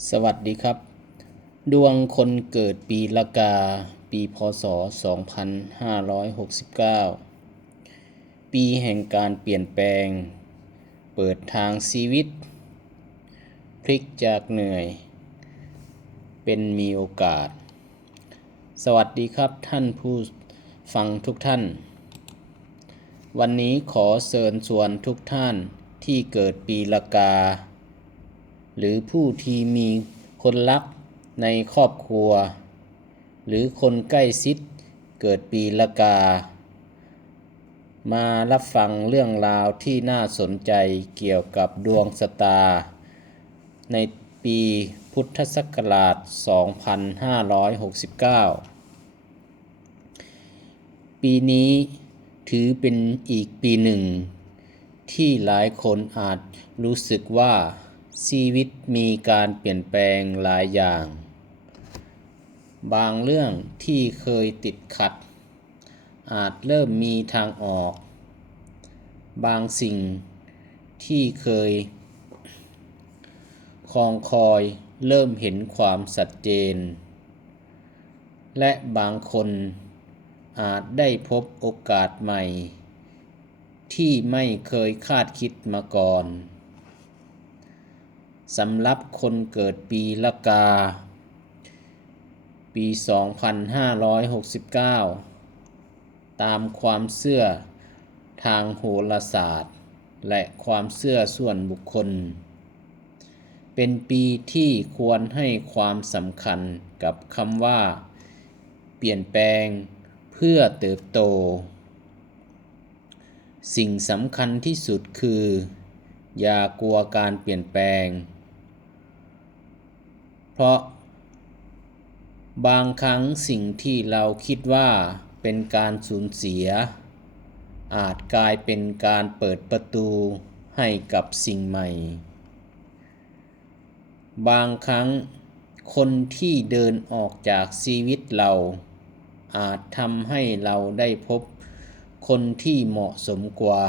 สวัสดีครับดวงคนเกิดปีละกาปีพ.ศ. 2569ปีแห่งการเปลี่ยนแปลงเปิดทางชีวิตพลิกจากเหนื่อยเป็นมีโอกาสสวัสดีครับท่านผู้ฟังทุกท่านวันนี้ขอเชิญชวนทุกท่านที่เกิดปีละกาหรือผู้ที่มีคนรักในครอบครัวหรือคนใกล้ชิดเกิดปีละกามารับฟังเรื่องราวที่น่าสนใจเกี่ยวกับดวงชะตาในปีพุทธศักราช 2569 ปีนี้ถือเป็นอีกปีหนึ่งที่หลายคนอาจรู้สึกว่าชีวิตมีการเปลี่ยนแปลงหลายอย่างบางเรื่องที่เคยติดขัดอาจเริ่มมีทางออกบางสิ่งที่เคยคอยเริ่มเห็นความชัดเจนและบางคนอาจได้พบโอกาสใหม่ที่ไม่เคยคาดคิดมาก่อนสำหรับคนเกิดปีละกาปี 2569 ตามความเชื่อทางโหราศาสตร์และความเชื่อส่วนบุคคลเป็นปีที่ควรให้ความสำคัญกับคำว่าเปลี่ยนแปลงเพื่อเติบโตสิ่งสำคัญที่สุดคืออย่ากลัวการเปลี่ยนแปลงเพราะบางครั้งสิ่งที่เราคิดว่าเป็นการสูญเสียอาจกลายเป็นการเปิดประตูให้กับสิ่งใหม่บางครั้งคนที่เดินออกจากชีวิตเราอาจทำให้เราได้พบคนที่เหมาะสมกว่า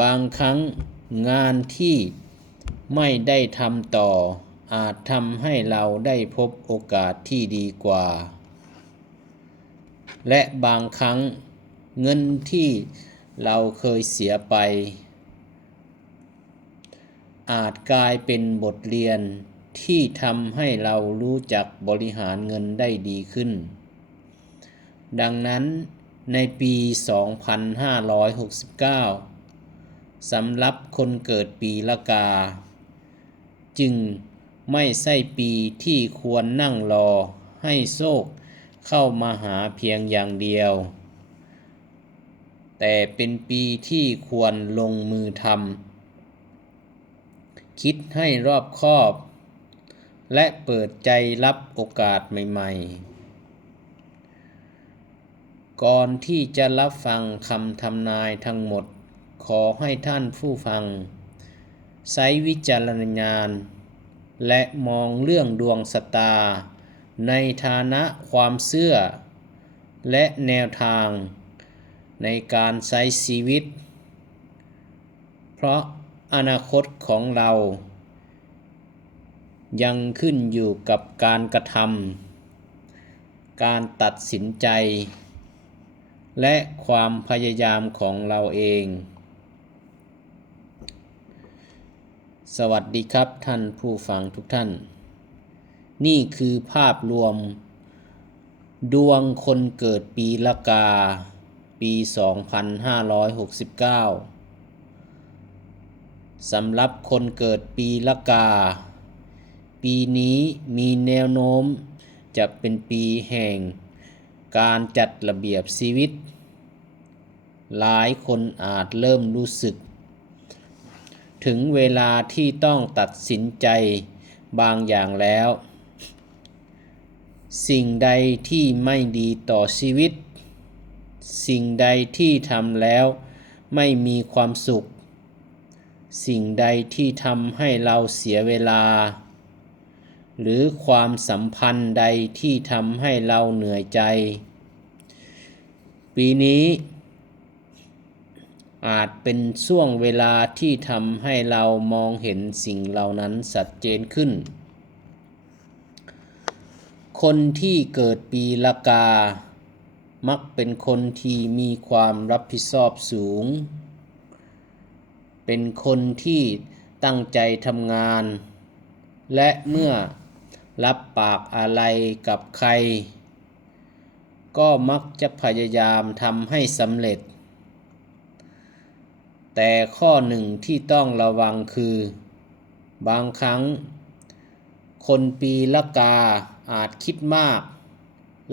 บางครั้งงานที่ไม่ได้ทำต่ออาจทำให้เราได้พบโอกาสที่ดีกว่าและบางครั้งเงินที่เราเคยเสียไปอาจกลายเป็นบทเรียนที่ทำให้เรารู้จักบริหารเงินได้ดีขึ้นดังนั้นในปี 2569 สำหรับคนเกิดปีละกาจึงไม่ใช่ปีที่ควรนั่งรอให้โชคเข้ามาหาเพียงอย่างเดียวแต่เป็นปีที่ควรลงมือทำคิดให้รอบคอบและเปิดใจรับโอกาสใหม่ๆก่อนที่จะรับฟังคำทำนายทั้งหมดขอให้ท่านผู้ฟังใช้วิจารณญาณและมองเรื่องดวงชะตาในฐานะความเชื่อและแนวทางในการใช้ชีวิตเพราะอนาคตของเรายังขึ้นอยู่กับการกระทำการตัดสินใจและความพยายามของเราเองสวัสดีครับท่านผู้ฟังทุกท่านนี่คือภาพรวมดวงคนเกิดปีละกาปี 2569 สำหรับคนเกิดปีละกาปีนี้มีแนวโน้มจะเป็นปีแห่งการจัดระเบียบชีวิตหลายคนอาจเริ่มรู้สึกถึงเวลาที่ต้องตัดสินใจบางอย่างแล้วสิ่งใดที่ไม่ดีต่อชีวิตสิ่งใดที่ทำแล้วไม่มีความสุขสิ่งใดที่ทำให้เราเสียเวลาหรือความสัมพันธ์ใดที่ทำให้เราเหนื่อยใจปีนี้ อาจเป็นช่วงเวลาที่ทำให้เรามองเห็นสิ่งเหล่านั้นชัดเจนขึ้นคนที่เกิดปีละกามักเป็นคนที่มีความรับผิดชอบสูงเป็นคนที่ตั้งใจทำงานและเมื่อรับปากอะไรกับใครก็มักจะพยายามทำให้สำเร็จแต่ข้อหนึ่งที่ต้องระวังคือบางครั้งคนปีละกาอาจคิดมาก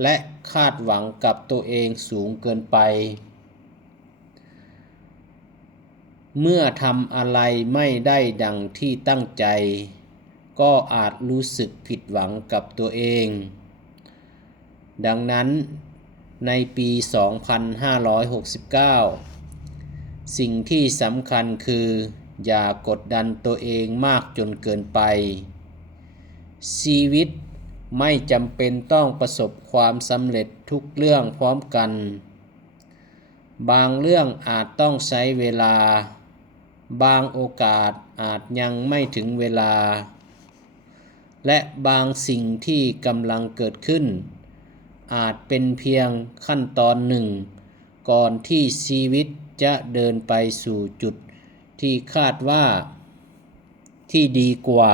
และคาดหวังกับตัวเองสูงเกินไปเมื่อทำอะไรไม่ได้ดังที่ตั้งใจก็อาจรู้สึกผิดหวังกับตัวเองดังนั้นในปี 2569 สิ่งที่สำคัญคืออย่ากดดันตัวเองมากจนเกินไปชีวิตไม่จำเป็นต้องประสบความสำเร็จทุกเรื่องพร้อมกันบางเรื่องอาจต้องใช้เวลาบางโอกาสอาจยังไม่ถึงเวลาและบางสิ่งที่กำลังเกิดขึ้นอาจเป็นเพียงขั้นตอนหนึ่งก่อนที่ชีวิตจะเดินไปสู่จุดที่คาดว่าที่ดีกว่า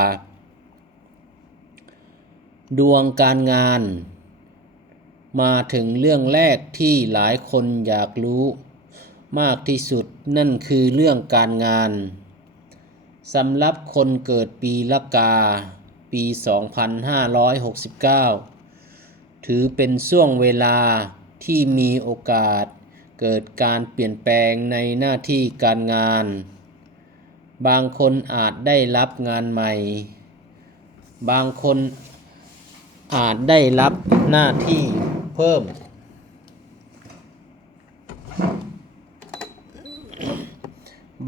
ดวงการงานมาถึงเรื่องแรกที่หลายคนอยากรู้มากที่สุดนั่นคือเรื่องการงานสำหรับคนเกิดปีละกาปี 2569 ถือเป็นช่วงเวลาที่มีโอกาสเกิดการเปลี่ยนแปลงในหน้าที่การงานบางคนอาจได้รับงานใหม่บางคนอาจได้รับหน้าที่เพิ่ม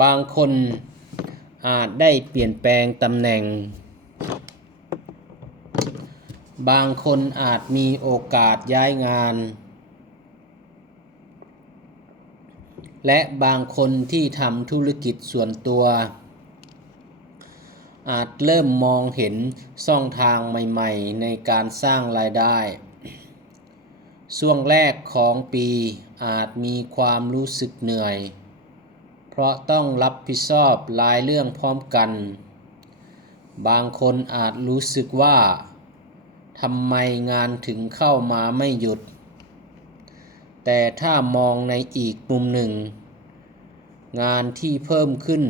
บางคนอาจได้เปลี่ยนแปลงตำแหน่งบางคนอาจมีโอกาสย้ายงานและบางคนที่ทำธุรกิจส่วนตัวอาจเริ่มมองเห็นช่องทางใหม่ๆในการสร้างรายได้ช่วงแรกของปีอาจมีความรู้สึกเหนื่อยเพราะต้องรับผิดชอบหลายเรื่องพร้อมกันบางคนอาจรู้สึกว่าทำไมงานถึงเข้ามาไม่หยุดแต่ถ้ามองในอีกมุมหนึ่งงานที่เพิ่มขึ้น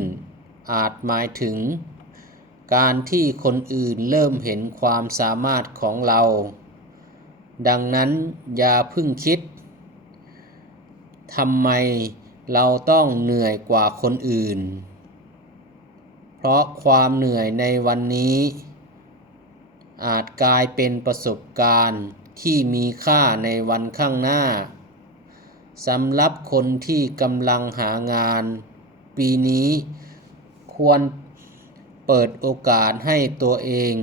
อาจหมายถึงการที่คนอื่นเริ่มเห็นความสามารถของเราดังนั้นอย่าเพิ่งคิดทำไมเราต้องเหนื่อยกว่าคนอื่นเพราะความเหนื่อยในวันนี้อาจกลายเป็นประสบการณ์ที่มีค่าในวันข้างหน้าสำหรับคนที่กำลังหางานปีนี้ควรเปิดโอกาสให้ตัวเอง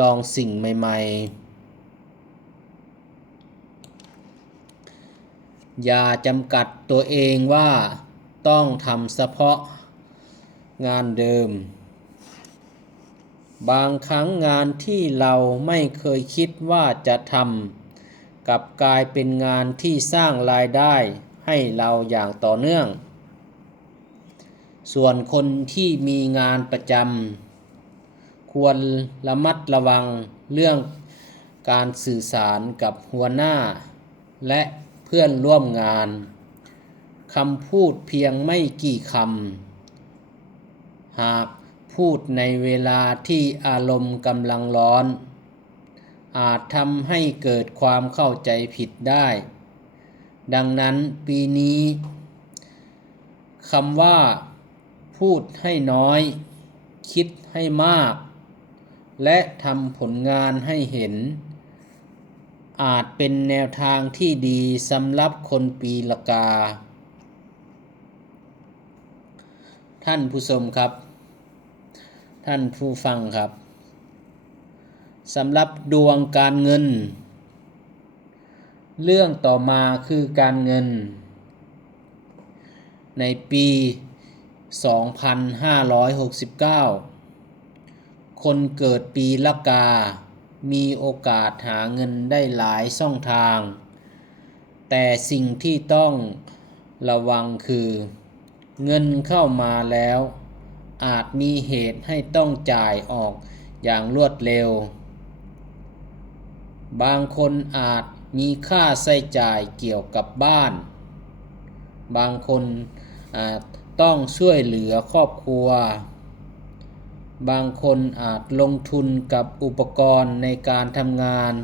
ลองสิ่งใหม่ๆอย่าจำกัดตัวเองว่าต้องทำเฉพาะงานเดิมบางครั้งงานที่เราไม่เคยคิดว่าจะทำกลับกลายเป็นงานที่สร้างรายได้ให้เราอย่างต่อเนื่องส่วนคนที่มีงานประจำควรระมัดระวังเรื่องการสื่อสารกับหัวหน้าและเพื่อนร่วมงานคำพูดเพียงไม่กี่คำหากพูดในเวลาที่อารมณ์กำลังร้อนอาจทำให้เกิดความเข้าใจผิดได้ดังนั้นปีนี้คำว่าพูดให้น้อยคิดให้มากและทำผลงานให้เห็นอาจเป็นแนวทางที่ดีสำหรับคนปีละกาท่านผู้ชมครับท่านผู้ฟังครับสำหรับดวงการเงินเรื่องต่อมาคือการเงิน ในปี 2569 คนเกิดปีละกามีโอกาสหาเงินได้หลายช่องทางแต่สิ่งที่ต้องระวังคือเงินเข้ามาแล้วอาจมีเหตุให้ต้องจ่ายออกอย่างรวดเร็วบางคนอาจมีค่าใช้จ่ายเกี่ยวกับบ้านบางคนอาจต้องช่วยเหลือครอบครัวบางคนอาจลงทุนกับอุปกรณ์ในการทำงาน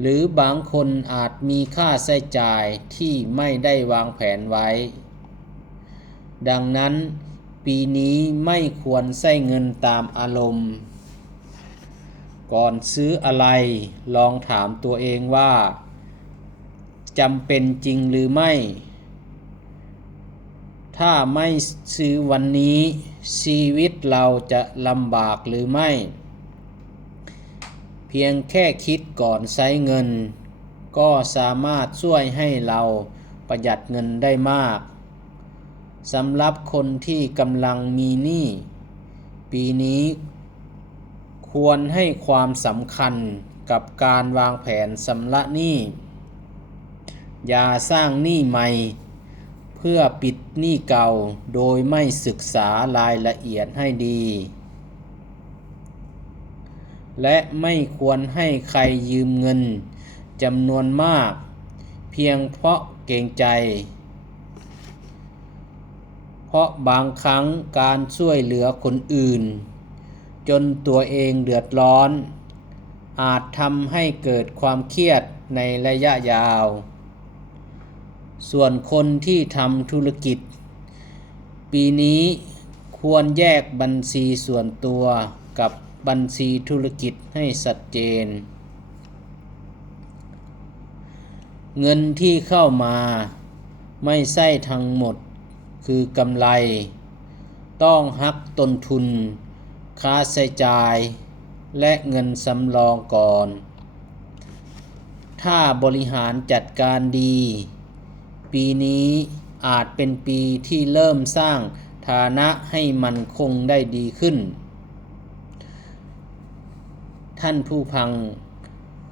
หรือบางคนอาจมีค่าใช้จ่ายที่ไม่ได้วางแผนไว้ดังนั้นปีนี้ไม่ควรใช้เงินตามอารมณ์ก่อนซื้ออะไรลองถามตัวเองว่าจำเป็นจริงหรือไม่ถ้าไม่ซื้อวันนี้ชีวิตเราจะลำบากหรือไม่เพียงแค่คิดก่อนใช้เงินก็สามารถช่วยให้เราประหยัดเงินได้มากสำหรับคนที่กำลังมีหนี้ปีนี้ควรให้ความสำคัญกับการวางแผนชำระหนี้อย่าสร้างหนี้ใหม่เพื่อปิดหนี้เก่าโดยไม่ศึกษารายละเอียดให้ดีและไม่ควรให้ใครยืมเงินจำนวนมากเพียงเพราะเกรงใจเพราะบางครั้งการช่วยเหลือคนอื่นจนตัวเองเดือดร้อนอาจทำให้เกิดความเครียดในระยะยาวส่วนคนที่ทำธุรกิจปีนี้ควรแยกบัญชีส่วนตัวกับบัญชีธุรกิจให้ชัดเจนเงินที่เข้ามาไม่ใช่ทั้งหมดคือกำไรต้องหักต้นทุนค่าใช้จ่ายและเงินสำรองก่อนถ้าบริหารจัดการดีปีนี้อาจเป็นปีที่เริ่มสร้างฐานะให้มั่นคงได้ดีขึ้นท่านผู้ฟัง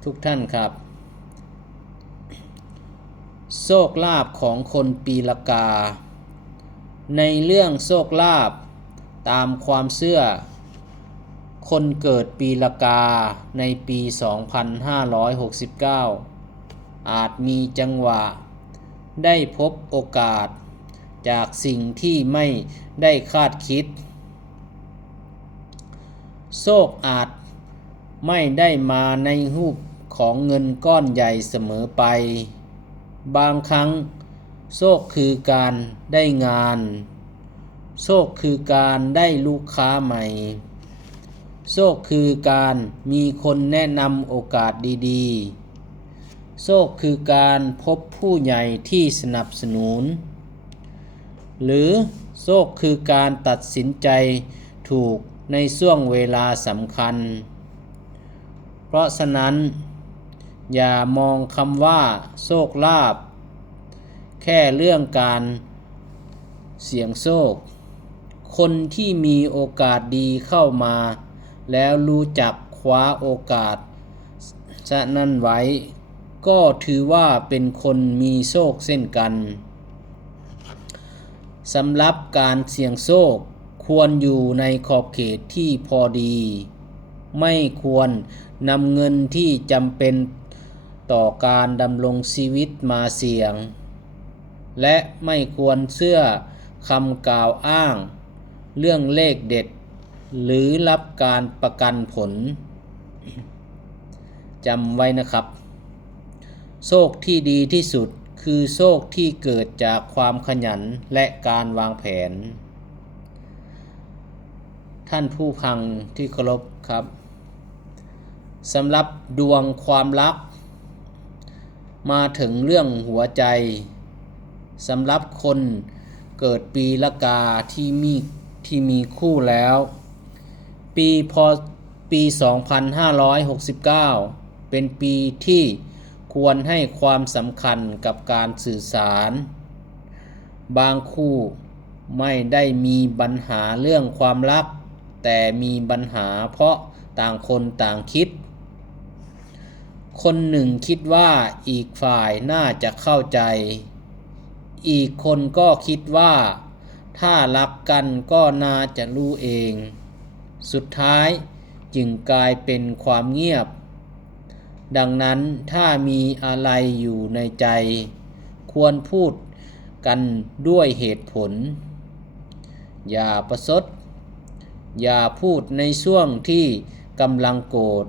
ทุกท่านครับโชคลาภของคนปีละกาในเรื่องโชคลาภตามความเชื่อคนเกิดปีละกาในปี 2569 อาจมีจังหวะได้พบโอกาสจากสิ่งที่ไม่ได้คาดคิดโชคอาจไม่ได้มาในรูปของเงินก้อนใหญ่เสมอไปบางครั้งโชคคือการได้งานโชคคือการได้ลูกค้าใหม่โชคคือการมีคนแนะนำโอกาสดีๆโชคคือการพบผู้ใหญ่ที่สนับสนุนหรือโชคคือการตัดสินใจถูกในช่วงเวลาสำคัญเพราะฉะนั้นอย่ามองคำว่าโชคลาภแค่เรื่องการเสี่ยงโชคคนที่มีโอกาสดีเข้ามาแล้วรู้จักคว้าโอกาสฉะนั้นไว้ก็ถือว่าเป็นคนมีโชคเช่นกันสำหรับการเสี่ยงโชคควรอยู่ในขอบเขตที่พอดีไม่ควรนำเงินที่จำเป็นต่อการดำรงชีวิตมาเสี่ยงและไม่ควรเชื่อคำกล่าวอ้างเรื่องเลขเด็ดหรือรับการประกันผลจำไว้นะครับโชคที่ดีที่สุดคือโชคที่เกิดจากความขยันและการวางแผนท่านผู้ฟังที่เคารพครับสำหรับดวงความรักมาถึงเรื่องหัวใจสำหรับคนเกิดปีละกาที่มีคู่แล้วปี 2569 เป็นปีที่ควรให้ความสำคัญกับการสื่อสาร บางคู่ไม่ได้มีปัญหาเรื่องความรักแต่มีปัญหาเพราะต่างคนต่างคิดคนหนึ่งคิดว่าอีกฝ่ายน่าจะเข้าใจอีกคนก็คิดว่าถ้ารักกันก็น่าจะรู้เองสุดท้ายจึงกลายเป็นความเงียบดังนั้นถ้ามีอะไรอยู่ในใจควรพูดกันด้วยเหตุผลอย่าประชดอย่าพูดในช่วงที่กำลังโกรธ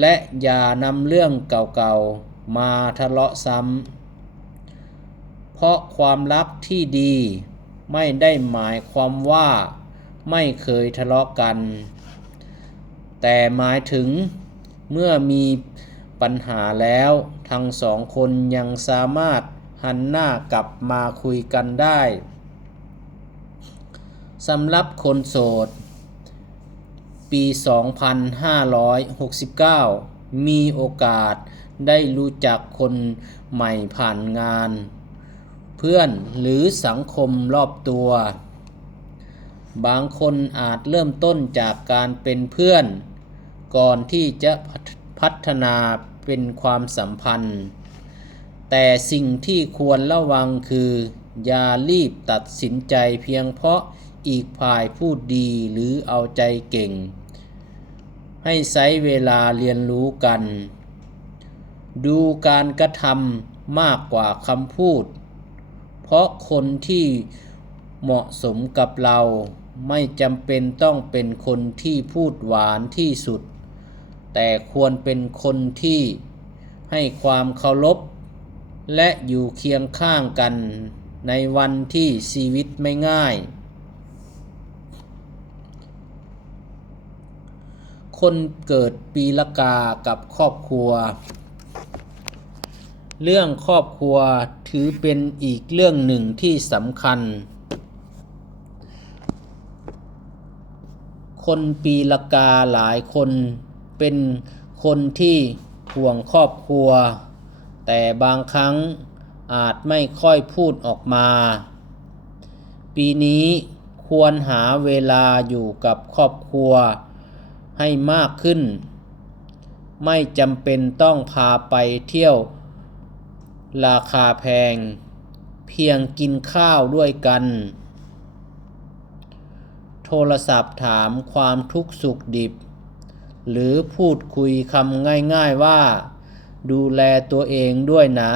และอย่านำเรื่องเก่าๆมาทะเลาะซ้ำเพราะความรักที่ดีไม่ได้หมายความว่าไม่เคยทะเลาะกันแต่หมายถึงเมื่อมีปัญหาแล้วทั้งสองคนยังสามารถหันหน้ากลับมาคุยกันได้สำหรับคนโสดปี 2569 มีโอกาสได้รู้จักคนใหม่ผ่านงานเพื่อนหรือสังคมรอบตัวบางคนอาจเริ่มต้นจากการเป็นเพื่อนก่อนที่จะพัฒนาเป็นความสัมพันธ์แต่สิ่งที่ควรระวังคืออย่ารีบตัดสินใจเพียงเพราะอีกฝ่ายพูดดีหรือเอาใจเก่งให้ใช้เวลาเรียนรู้กันดูการกระทำมากกว่าคำพูดเพราะคนที่เหมาะสมกับเราไม่จำเป็นต้องเป็นคนที่พูดหวานที่สุดแต่ควรเป็นคนที่ให้ความเคารพและอยู่เคียงข้างกันในวันที่ชีวิตไม่ง่ายคนเกิดปีละกากับครอบครัวเรื่องครอบครัวถือเป็นอีกเรื่องหนึ่งที่สำคัญคนปีละกาหลายคนเป็นคนที่ห่วงครอบครัวแต่บางครั้งอาจไม่ค่อยพูดออกมาปีนี้ควรหาเวลาอยู่กับครอบครัวให้มากขึ้นไม่จำเป็นต้องพาไปเที่ยวราคาแพงเพียงกินข้าวด้วยกันโทรศัพท์ถามความทุกข์สุขดิบหรือพูดคุยคำง่ายๆว่าดูแลตัวเองด้วยนะ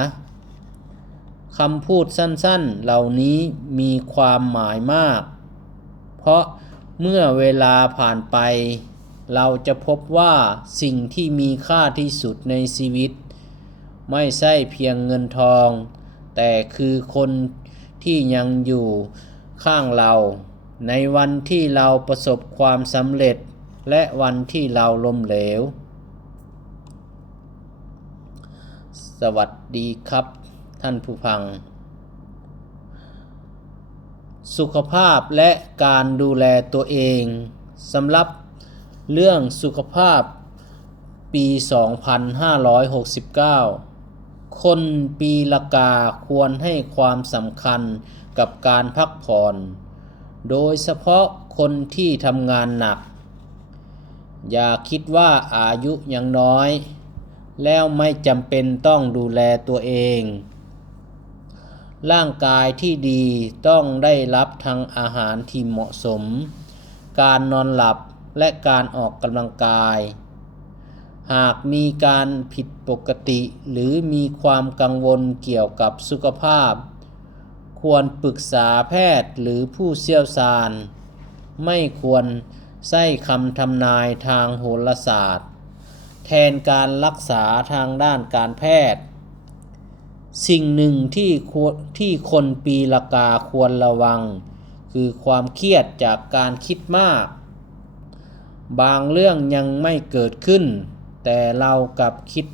คำพูดสั้นๆเหล่านี้มีความหมายมากเพราะเมื่อเวลาผ่านไปเราจะพบว่าสิ่งที่มีค่าที่สุดในชีวิตไม่ใช่เพียงเงินทองแต่คือคนที่ยังอยู่ข้างเราในวันที่เราประสบความสำเร็จและวันที่เราล้มเหลวสวัสดีครับท่านผู้ฟังสุขภาพและการดูแลตัวเองสำหรับเรื่องสุขภาพปี 2569 คนปีละกาควรให้ความสำคัญกับการพักผ่อนโดยเฉพาะคนที่ทำงานหนักอย่าคิดว่าอายุยังน้อยแล้วไม่จำเป็นต้องดูแลตัวเองร่างกายที่ดีต้องได้รับทั้งอาหารที่เหมาะสมการนอนหลับและการออกกำลังกายหากมีการผิดปกติหรือมีความกังวลเกี่ยวกับสุขภาพควรปรึกษาแพทย์หรือผู้เชี่ยวชาญไม่ควรใช้คำทำนายทางโหราศาสตร์แทนการรักษาทางด้านการแพทย์สิ่งหนึ่งที่คนปีละกาควรระวังคือความเครียดจากการคิดมากบางเรื่องยังไม่เกิดขึ้นแต่เรากลับคิด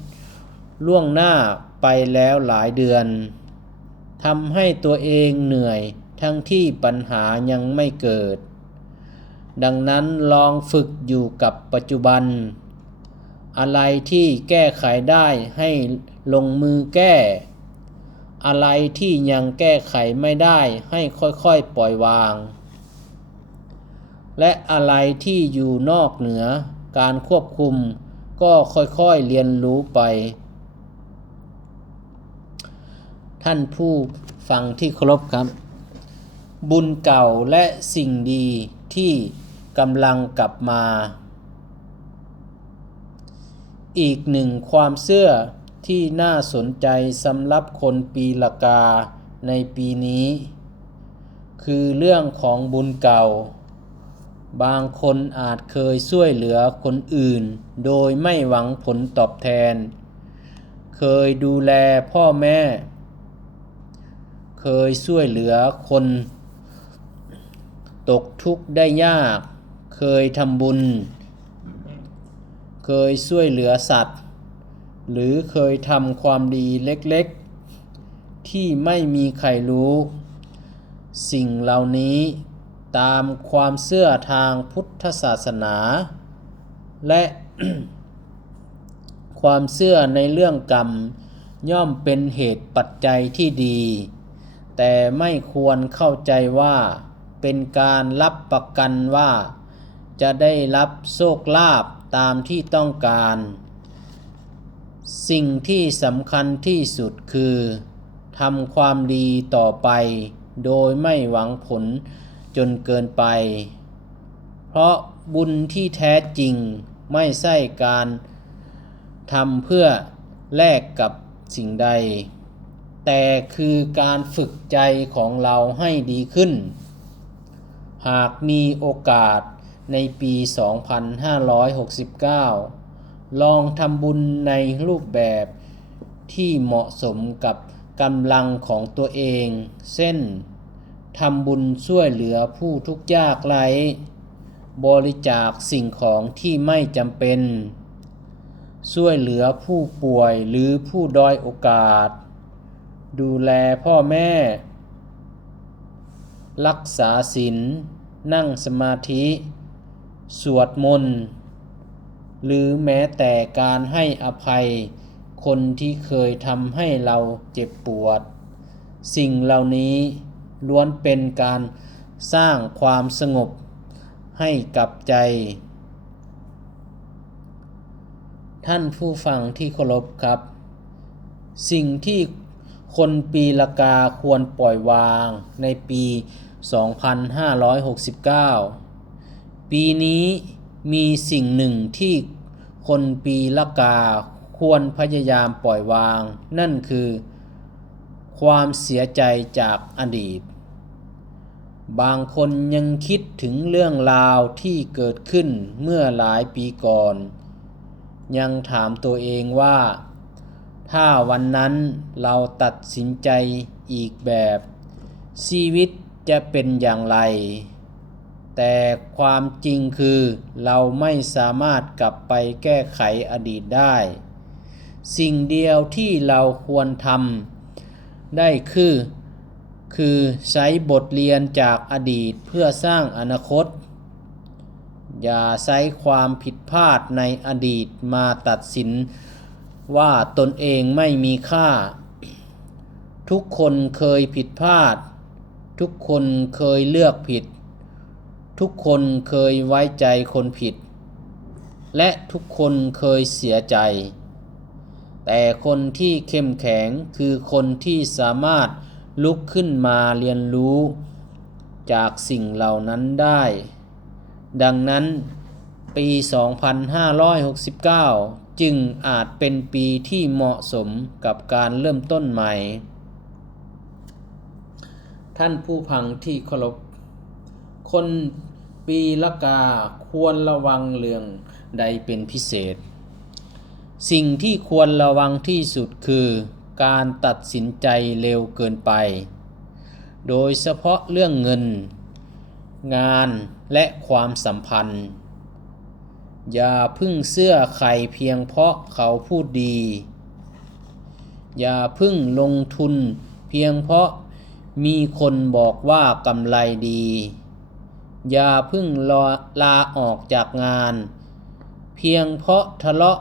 ล่วงหน้าไปแล้วหลายเดือนทำให้ตัวเองเหนื่อยทั้งที่ปัญหายังไม่เกิดดังนั้นลองฝึกอยู่กับปัจจุบันอะไรที่แก้ไขได้ให้ลงมือแก้ อะไรที่ยังแก้ไขไม่ได้ให้ค่อยๆปล่อยวางและอะไรที่อยู่นอกเหนือการควบคุมก็ค่อยๆเรียนรู้ไปท่านผู้ฟังที่เคารพครับบุญเก่าและสิ่งดีที่กำลังกลับมาอีกหนึ่งความเชื่อที่น่าสนใจสำหรับคนปีละกาในปีนี้คือเรื่องของบุญเก่าบางคนอาจเคยช่วยเหลือคนอื่นโดยไม่หวังผลตอบแทนเคยดูแลพ่อแม่เคยช่วยเหลือคนตกทุกข์ได้ยากเคยทำบุญเคยช่วยเหลือสัตว์หรือเคยทำความดีเล็กๆที่ไม่มีใครรู้สิ่งเหล่านี้ตามความเชื่อทางพุทธศาสนาและ ความเชื่อในเรื่องกรรมย่อมเป็นเหตุปัจจัยที่ดีแต่ไม่ควรเข้าใจว่าเป็นการรับประกันว่าจะได้รับโชคลาภตามที่ต้องการสิ่งที่สำคัญที่สุดคือทำความดีต่อไปโดยไม่หวังผลจนเกินไปเพราะบุญที่แท้จริงไม่ใช่การทำเพื่อแลกกับสิ่งใดแต่คือการฝึกใจของเราให้ดีขึ้นหากมีโอกาสในปี 2569 ลองทำบุญในรูปแบบที่เหมาะสมกับกำลังของตัวเองเช่นทำบุญช่วยเหลือผู้ทุกข์ยากไร้บริจาคสิ่งของที่ไม่จำเป็นช่วยเหลือผู้ป่วยหรือผู้ด้อยโอกาสดูแลพ่อแม่รักษาศีลนั่งสมาธิสวดมนต์หรือแม้แต่การให้อภัยคนที่เคยทำให้เราเจ็บปวดสิ่งเหล่านี้ล้วนเป็นการสร้างความสงบให้กับใจท่านผู้ฟังที่เคารพครับสิ่งที่คนปีละกาควรปล่อยวางในปี 2569 ปีนี้มีสิ่งหนึ่งที่คนปีละกาควรพยายามปล่อยวางนั่นคือความเสียใจจากอดีตบางคนยังคิดถึงเรื่องราวที่เกิดขึ้นเมื่อหลายปีก่อนยังถามตัวเองว่าถ้าวันนั้นเราตัดสินใจอีกแบบชีวิตจะเป็นอย่างไรแต่ความจริงคือเราไม่สามารถกลับไปแก้ไขอดีตได้สิ่งเดียวที่เราควรทำได้คือใช้บทเรียนจากอดีตเพื่อสร้างอนาคตอย่าใช้ความผิดพลาดในอดีตมาตัดสินว่าตนเองไม่มีค่าทุกคนเคยผิดพลาดทุกคนเคยเลือกผิดทุกคนเคยไว้ใจคนผิดและทุกคนเคยเสียใจแต่คนที่เข้มแข็งคือคนที่สามารถลุกขึ้นมาเรียนรู้จากสิ่งเหล่านั้นได้ดังนั้นปี 2569 จึงอาจเป็นปีที่เหมาะสมกับการเริ่มต้นใหม่ท่านผู้ฟังที่เคารพคนปีละกาควรระวังเรื่องใดเป็นพิเศษสิ่งที่ควรระวังที่สุดคือการตัดสินใจเร็วเกินไปโดยเฉพาะเรื่องเงินงานและความสัมพันธ์อย่าพึ่งเชื่อใครเพียงเพราะเขาพูดดีอย่าพึ่งลงทุนเพียงเพราะมีคนบอกว่ากำไรดีอย่าพึ่งลาออกจากงานเพียงเพราะทะเลาะ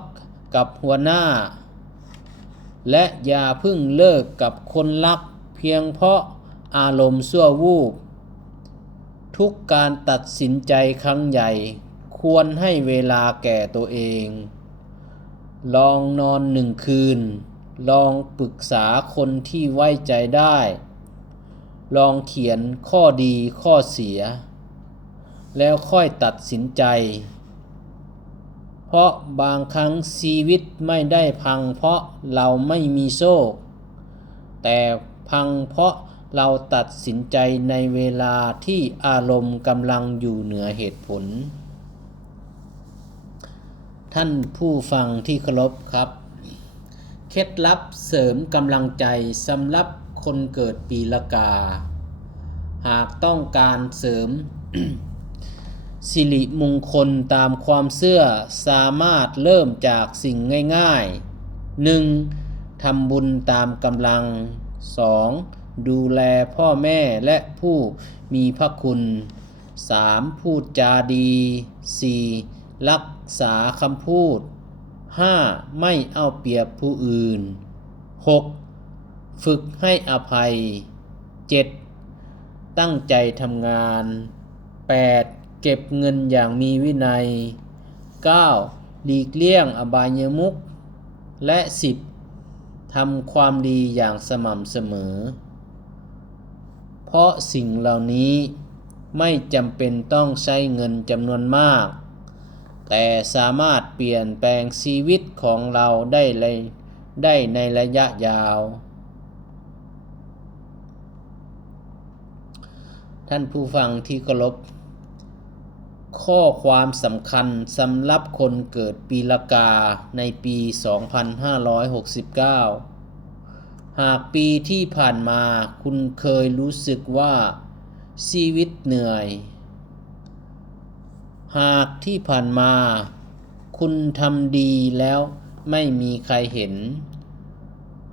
กับหัวหน้า และอย่าเพิ่งเลิกกับคนรักเพียงเพราะอารมณ์ชั่ววูบทุกการตัดสินใจครั้งใหญ่ควรให้เวลาแก่ตัวเองลองนอน1 คืนลองปรึกษาคนที่ไว้ใจได้ลองเขียนข้อดีข้อเสียแล้วค่อยตัดสินใจเพราะบางครั้งชีวิตไม่ได้พังเพราะเราไม่มีโชคแต่พังเพราะเราตัดสินใจในเวลาที่อารมณ์กำลังอยู่เหนือเหตุผลท่านผู้ฟังที่เคารพครับเคล็ดลับเสริมกำลังใจสำหรับคนเกิดปีละกาหากต้องการเสริม สิริมงคลตามความเชื่อสามารถเริ่มจากสิ่งง่ายๆ 1. ทำบุญตามกำลัง 2. ดูแลพ่อแม่และผู้มีพระคุณ 3. พูดจาดี 4. รักษาคำพูด 5. ไม่เอาเปรียบผู้อื่น 6. ฝึกให้อภัย 7. ตั้งใจทำงาน 8. เก็บเงินอย่างมีวินัย 9. หลีกเลี่ยงอบายมุข และ 10. ทำความดีอย่างสม่ำเสมอเพราะสิ่งเหล่านี้ไม่จำเป็นต้องใช้เงินจำนวนมากแต่สามารถเปลี่ยนแปลงชีวิตของเราได้ในระยะยาวท่านผู้ฟังที่เคารพข้อความสำคัญสำหรับคนเกิดปีละกาในปี 2569 หากปีที่ผ่านมาคุณเคยรู้สึกว่าชีวิตเหนื่อยหากที่ผ่านมาคุณทำดีแล้วไม่มีใครเห็น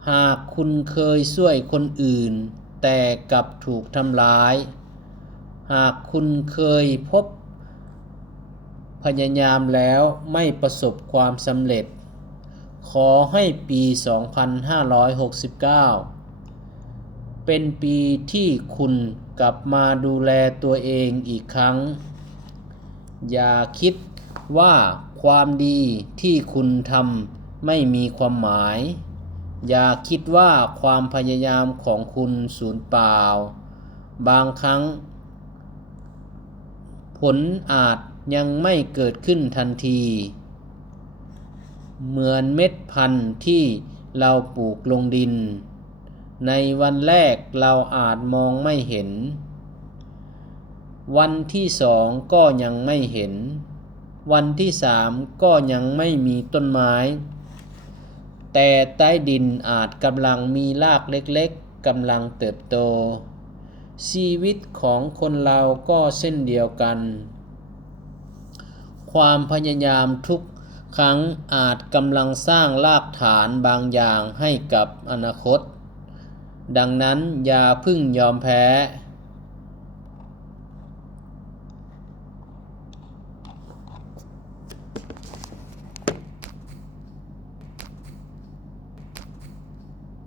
หากคุณเคยช่วยคนอื่นแต่กลับถูกทำร้ายหากคุณเคยพยายามแล้วไม่ประสบความสำเร็จขอให้ปี 2569 เป็นปีที่คุณกลับมาดูแลตัวเองอีกครั้งอย่าคิดว่าความดีที่คุณทำไม่มีความหมายอย่าคิดว่าความพยายามของคุณสูญเปล่าบางครั้งผลอาจยังไม่เกิดขึ้นทันทีเหมือนเม็ดพันธุ์ที่เราปลูกลงดินในวันแรกเราอาจมองไม่เห็นวันที่2ก็ยังไม่เห็นวันที่3ก็ยังไม่มีต้นไม้แต่ใต้ดินอาจกำลังมีรากเล็กๆกำลังเติบโตชีวิตของคนเราก็เช่นเดียวกันความพยายามทุกครั้งอาจกำลังสร้างรากฐานบางอย่างให้กับอนาคตดังนั้นอย่าเพิ่งยอมแพ้